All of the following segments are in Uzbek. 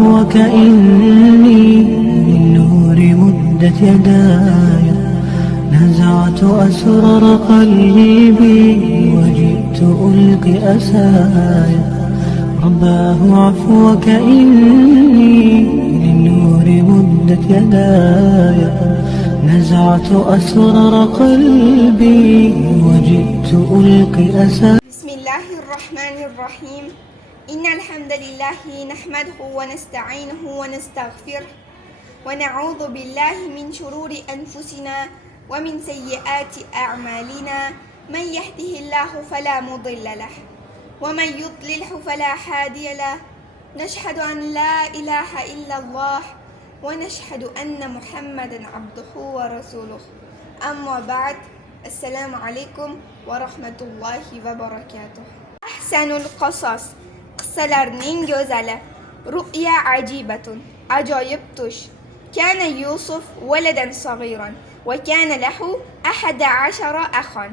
عفوك إني للنور مدت يداي نزعت أسرار قلبي وجئت ألقي أسايا رباه عفوك إني للنور مدت يداي نزعت أسرار قلبي وجئت ألقي أسايا. بسم الله الرحمن الرحيم. إن الحمد لله نحمده ونستعينه ونستغفره ونعوذ بالله من شرور أنفسنا ومن سيئات أعمالنا. من يهده الله فلا مضل له ومن يضلله فلا هادي له. نشهد أن لا إله إلا الله ونشهد أن محمدا عبده ورسوله. أما بعد، السلام عليكم ورحمة الله وبركاته. أحسن القصص qissalarning go'zali. Ru'ya ajibatun, ajoyib tush. Kana Yusuf waladan sag'iran va kana lahu 11 akhan.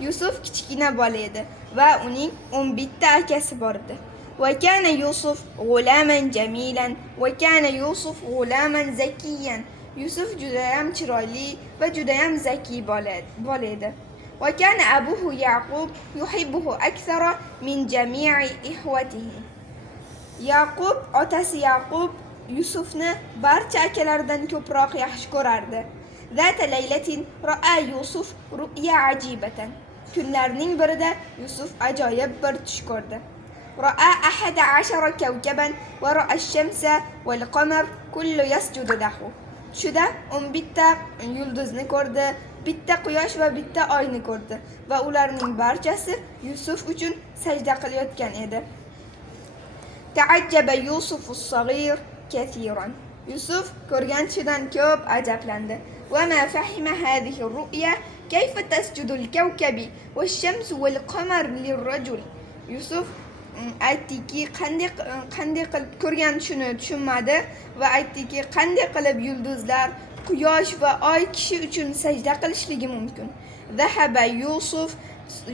Yusuf kichkina bola edi va uning 11 ta akasi bor edi. Va kana Yusuf g'ulaman jamilan va kana Yusuf g'ulaman zakiyan. Yusuf juda ham chiroyli va juda ham zaki bola edi. وكان أبوه يعقوب يحبه أكثر من جميع إخوته. Yaqub, otasi Yaqub Yusufni barcha akalaridan ko'proq yaxshi ko'rardi. Zata laylatin ra'a Yusuf ru'ya ajibatan. Kunlarning birida Yusuf ajoyib bir tush ko'rdi. Ra'a 11 kawkaban va ra'a ash-shamsa wal qamar kullu yasjudu lahu. Tushida 11 ta yulduzni ko'rdi, bitta quyosh va bitta oyni ko'rdi va ularning barchasi Yusuf uchun sajda qilayotgan edi. Ta'ajjaba Yusuf as-saghir kathiran. Yusuf ko'rgan tushidan ko'p ajablandi. Va ma fahima hadhihi ar-ru'ya kayfa tasjudu al-kawkabi wash-shamsu wal-qamar lir-rajul. Yusuf aytdiki, qanday qilib ko'rgan tushini tushunmadi va aytdiki, qanday qilib yulduzlar, quyosh va oy kishi uchun sajda qilishligi mumkin. Zahaba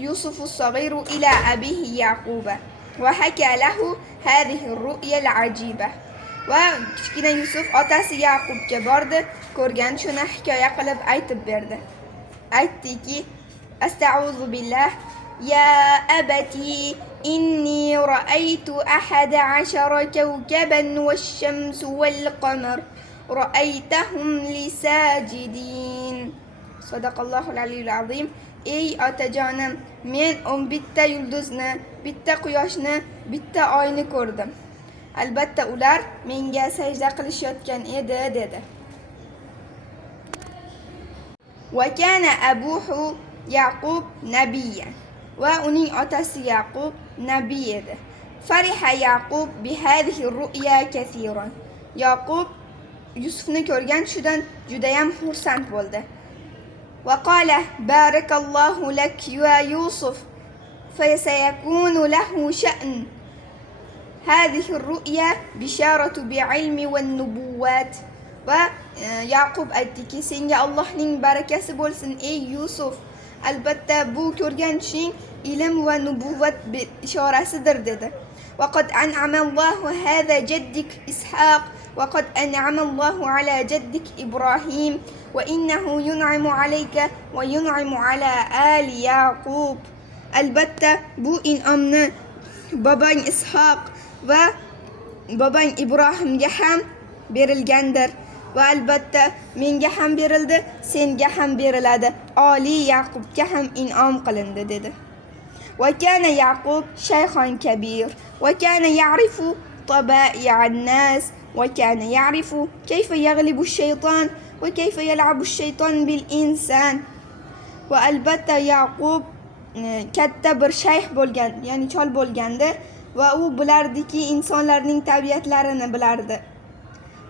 Yusuf as-saghiru ila abihi Yaquba va haka lahu hadhihi ar-ru'ya al-ajiba. Va kichkina Yusuf otasi Yaqubga bordi, ko'rgan tushini hikoya qilib aytib berdi. Aytdiki, asta'uzu billah ya abati inni ra'aytu 11 kawkaban wash-shamsu wal-qamar ra'aytahum li sajidin. Sadaqallohul aliyyul azim. Ey otajonim, men 11 ta yulduzni, bitta quyoshni, bitta oyni ko'rdim. Albatta ular menga sajda qilishayotgan edi, dedi. Va kana abuhu Yaqub nabiyyan. Va uning otasi Yaqub nabiy edi. Fariha Yaqub bi hadhihi ar-ru'ya kathiran. Yaqub Yusufni ko'rgan tushidan juda ham xursand bo'ldi. Va qala barakallohu lak ya Yusuf fasayakunu lahu sha'n. Hadhihi ar-ru'ya bisharatu bi'ilmi wan-nubuwat. Va Yaqub aytdiki, senga Allohning barakasi bo'lsin ey Yusuf. Albatta bu ko'rgan tushing ilm va nubuvat ishorasidir, dedi. Va qad an'ama Allahu hadha jaddik Ishaq wa qad an'ama Allahu ala jaddik Ibrahim wa innahu yun'imu alayka wa yun'imu ala ali Yaqub. Albatta bu in'omni bobang Ishaq va bobang Ibrohimga ham berilgandir. Va albatta menga ham berildi, senga ham beriladi. Ali Yaqubga ham in'om qilindi, dedi. Va kana Yaqub shaykhan kabir va kana ya'rifu taba'i'a an-nas va kana ya'rifu kayfa yaghlibu ash-shaytan va kayfa yal'abu ash-shaytan bil insan. Va albatta Yaqub katta bir shayx bo'lgan, ya'ni chol bo'lgandi va u bilardiki, insonlarning tabiatlarini bilardi.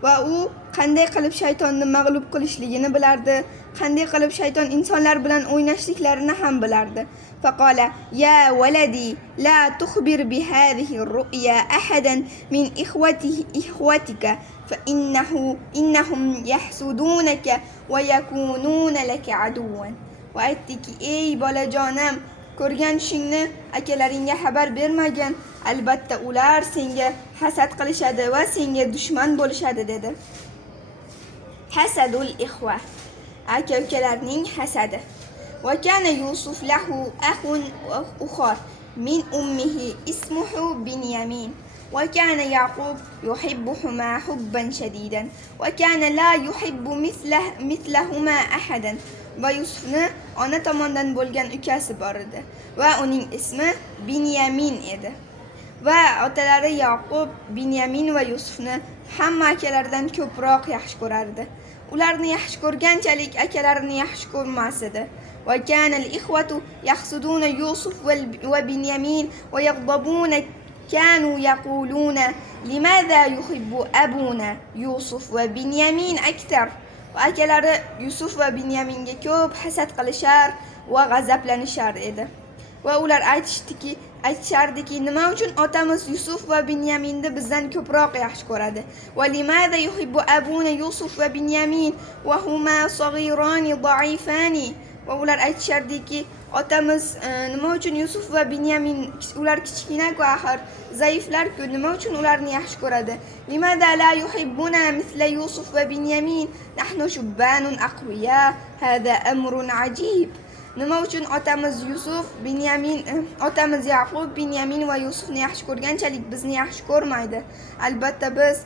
Va u qanday qilib shaytonni mag'lub qilishligini bilardi, qanday qilib shayton insonlar bilan o'ynashliklarini ham bilardi. Faqala ya waladi la tukhbir bi hadhihi ar-ru'ya ahadan min ikhwatika fa innahum yahsudunaka wa yakununa laka aduwan. Va aytdiki, ey bolajonim, ko'rgan tushingni akalaringga xabar bermagin, albatta ular senga hasad qilishadi va senga dushman bo'lishadi dedi. Hasadul ikhwa, aka-ukalarning hasadi. Va kana Yusuf lahu akhun ukhar min ummihi ismuhu Binyamin. وكان يعقوب يحبهما حبا شديدا وكان لا يحب مثلهما أحدا. Va Yusufni ona tomonidan bo'lgan ukasi bor edi va uning ismi Binyamin edi. Va otalari Yaqub Binyamin va Yusufni hamma akalaridan ko'proq yaxshi ko'rardi. Ularni yaxshi ko'rganchalik akalarini yaxshi ko'rmas edi. Va kana al-ikhwatu yahsuduna Yusuf va Binyamin va yaghdabuna. كانوا يقولون لماذا يحب أبونا يوسف وبنيامين أكثر. وأكلار يوسف وبنيامين كوب حسد قلشار وغضبlanishar edi. Va ular aytishardiki, nima uchun otamiz Yusuf va Binyaminni bizdan ko'proq yaxshi ko'radi? Va limadha yuhibbu abuna Yusuf va Binyamin wa huma saghirani da'ifani. Va ular aytishardiki, otamiz nima uchun Yusuf va Binyamin, ular kichkina-ku axir, zaiflar-ku, nima uchun ularni yaxshi ko'radi? Limadha la yuhibbuna mithla Yusuf va Binyamin nahnu shubbanun aqwiya hada amrun ajib. Nima uchun otamiz Yusuf, Binyamin, otamiz Yaqub, Binyamin va Yusufni yaxshi ko'rganchalik bizni yaxshi ko'rmaydi? Albatta biz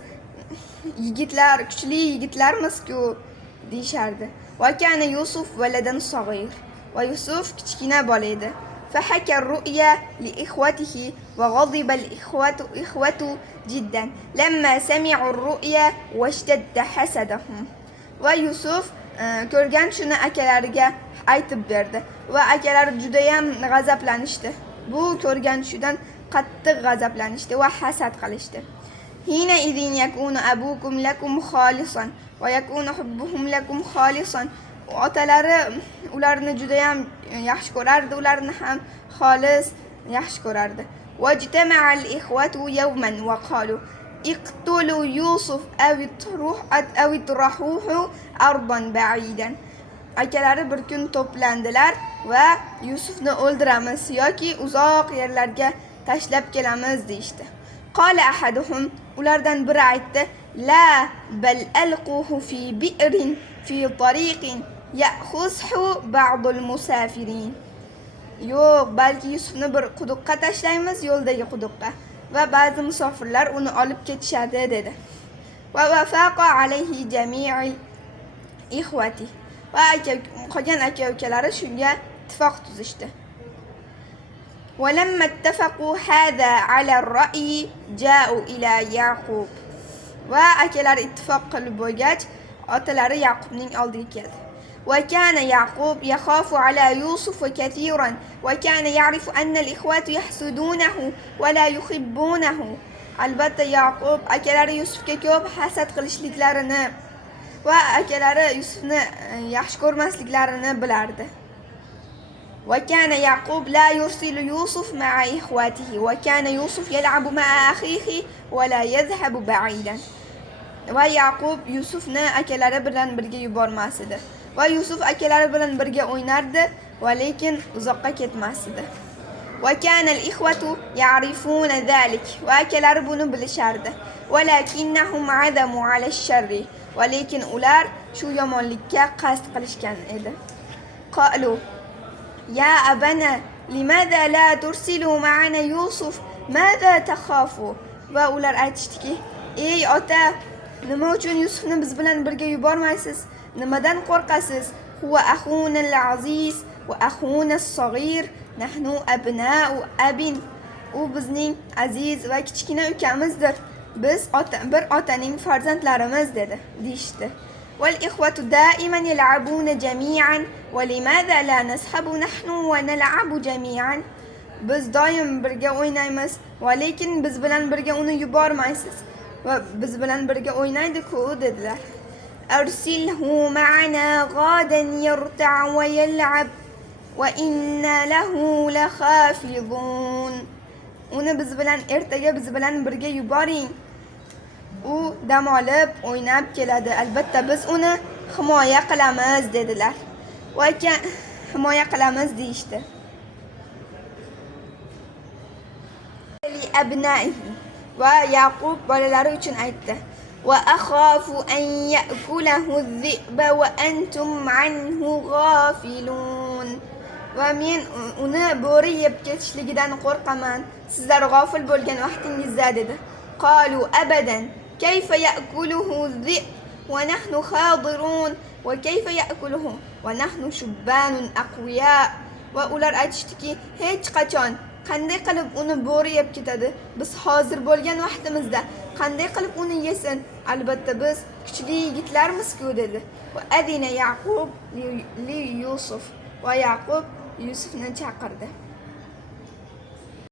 yigitlar, kuchli yigitlarmiz-ku deyishardi. Va kana Yusuf valadan saghir. Va Yusuf kichkina bola edi. فحكى الرؤيا لإخوته وغضب الإخوة جدا لما سمعوا الرؤيا واشتد حسدهم. Va Yusuf ko'rgan shuni akalariga aytib berdi va akalari juda ham g'azablanishdi. Bu ko'rgan tushidan qattiq g'azablanishdi va hasad qilishdi. Hina idin yakunu abukum lakum khalisan va yakunu hubbuhum lakum khalisan. Otalari ularni juda ham yaxshi ko'rardi, ularni ham xolis yaxshi ko'rardi. Wajtama'a al-ikhwatu yawman wa qalu iqtulu Yusuf aw itrahuhu ardan ba'idan. Akalari bir kun to'plandilar va Yusufni o'ldiramiz yoki uzoq yerlarga tashlab kelamiz deyishdi. Qala ahaduhum, ulardan biri aytdi, la bal alquhu fi bi'rin fi tariqin ya'khuzhu ba'dul musafirin. Yo'q, balki Yusufni bir quduqqa tashlaymiz, yo'ldagi quduqqa, va ba'zi musofirlar uni olib ketishadi dedi. Va wafaqa alayhi jami'il ikhwati. Va qolgan aka-ukalari shunga ittifoq tuzishdi. ولما اتفقوا هذا على الرأي جاءوا إلى يعقوب. Va akalar ittifoq qilib bo'lgach, otalari Yaqubning oldiga keldi. وكان يعقوب يخاف على يوسف كثيرا وكان يعرف أن الإخوة يحسدونه ولا يحبونه. Albatta Yaqub akalari Yusufga ko'p hasad qilishliklarini va akalari Yusufni yaxshi ko'rmasliklarini bilardi. وكان يعقوب لا يرسل يوسف مع إخواته وكان يوسف يلعب مع أخيه ولا يذهب بعيدا. Va Yaqub Yusufni akalari bilan birga yubormas edi. Va Yusuf akalari bilan birga o'ynardi va lekin uzoqqa ketmas edi. وكان الإخوة يعرفون ذلك. Va akalari buni bilishardi. ولكنهم عزموا على الشر. Va lekin ular shu yomonlikka qasd qilishgan edi. قالوا يا أبنا لماذا لا ترسلوا معنا يوسف ماذا تخافوا. Va ular aytishdiki, ey ota, nima uchun Yusufni biz bilan birga yubormaysiz? Nimadan qo'rqasiz? Huwa akhuna al-aziz va akhuna as-saghir nahnu abna'u abin. U bizning aziz va kichkina ukamizdir. Biz bir otaning farzandlarimiz dedi deyishdi. والإخوة دائما يلعبون جميعا ولماذا لا نذهب نحن ونلعب جميعا. Biz doim birga o'ynaymiz va lekin biz bilan birga uni yubormaysiz va biz bilan birga o'ynaydi-ku dedilar. Arsilhu ma'ana ghadan yarta' wa yal'ab wa inna lahu lakhafidun. Uni biz bilan ertaga biz bilan birga yuboring. U dam olib o'ynab keladi. Albatta biz uni himoya qilamiz dedilar. Va himoya qilamiz deyishdi. abnaihi. Va Yaqub bolalari uchun aytdi. Va akhafu an ya'kulahu adh-dhi'ba wa antum anhu ghafilun. Va men uni bo'ri yeb ketishligidan qo'rqaman, sizlar g'ofil bo'lgan vaqtingizda dedi. Qalu abadan kayfa ya'kuluhu adh-dhi'b wa nahnu khadirun va kayfa ya'kuluhu va nahnu shubbanun aqwiya. Va ular aytishdiki, hech qachon qanday qilib uni bo'ri yeb ketadi? Biz hozir bo'lgan vaqtimizda qanday qilib uni yesin? Albatta biz kuchli yigitlarmiz-ku dedi. Va adina Yaqub li Yusuf. Va Yaqub Yusufni chaqirdi.